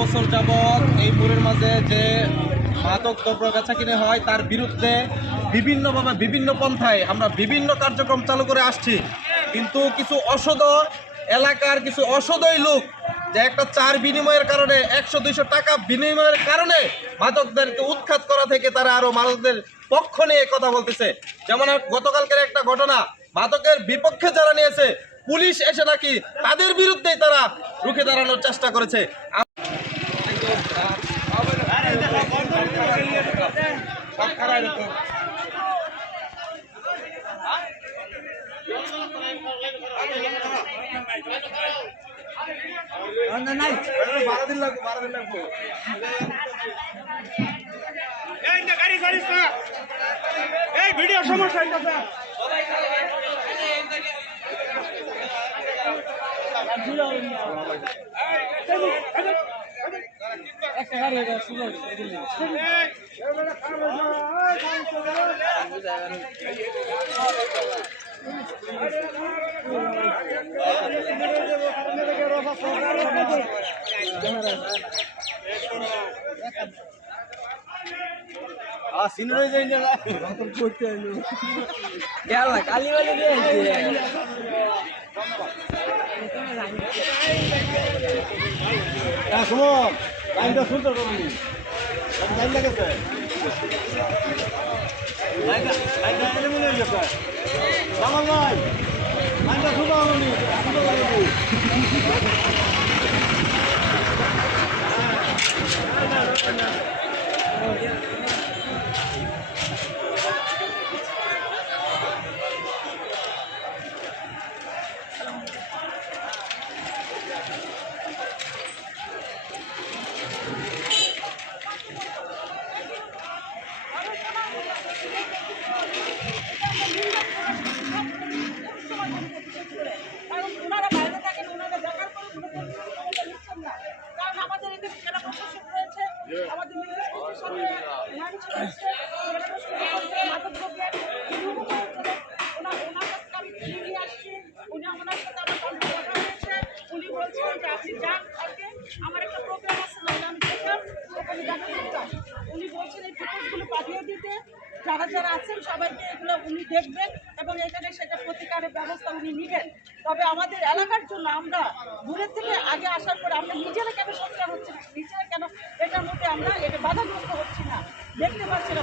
বছর যাবৎ এই মোড়ের মাঝে যে মাদক দ্রব্য বেচা কিনে হয়, তার বিরুদ্ধে বিভিন্নভাবে বিভিন্ন পন্থায় আমরা বিভিন্ন কার্যক্রম চালু করে আসছি। কিন্তু কিছু অসদ এলাকার কিছু অসদয় লোক যে একটা চার বিনিময়ের কারণে, একশো দুইশো টাকা বিনিময়ের কারণে মাদকদেরকে উৎখাত করা থেকে তারা আরও মাদকদের পক্ষ নিয়ে কথা বলতেছে। যেমন গতকালকের একটা ঘটনা, মাদকের বিপক্ষে যারা নিয়েছে, পুলিশ এসে নাকি তাদের বিরুদ্ধেই তারা রুখে দাঁড়ানোর চেষ্টা করেছে। বারো দিন লাগবো বারো দিন লাগবো গাড়ি ছাড়িস না এই ভিডিও সমস্যা হইতাছে সুমন লাইনটা শুনতে পারবি লাইন লাগেছে লাইনটা লাইনটা এলিমিনেট হয়ে গেছে সামাল ভাই লাইনটা শুনতে পারবি শুনতে পারবি কারণ ওনারা বাইরে থাকেন ওনারা দেখার পরে ওনারা নিচ্ছেন না কারণ আমাদের এখানে জেলা প্রশাসক রয়েছে আমাদের জেলা প্রশাসক মাদক দ্রব্যের ওনার ওনার কাছে আমি কিনে নিয়ে আসছি। উনি ওনার সাথে আমার কন্ট্যাক্ট হয়েছে। উনি বলছেন যে আপনি যান কালকে আমার একটা প্রোগ্রাম আছে নাহলে আমি দেখলাম, ওখানে উনি বলছেন এই ফুটেজগুলো পাঠিয়ে দিতে। যারা যারা আছেন সবাইকে এগুলো উনি দেখবেন এবং এখানে সেটা প্রতিকারের ব্যবস্থা উনি নেবেন। তবে আমাদের এলাকার জন্য আমরা দূরের থেকে আগে আসার পরে আমরা নিজেরা কেন হচ্ছি? না নিজেরা আমরা এটা বাধাগ্রস্ত হচ্ছি না। দেখতে পাচ্ছি না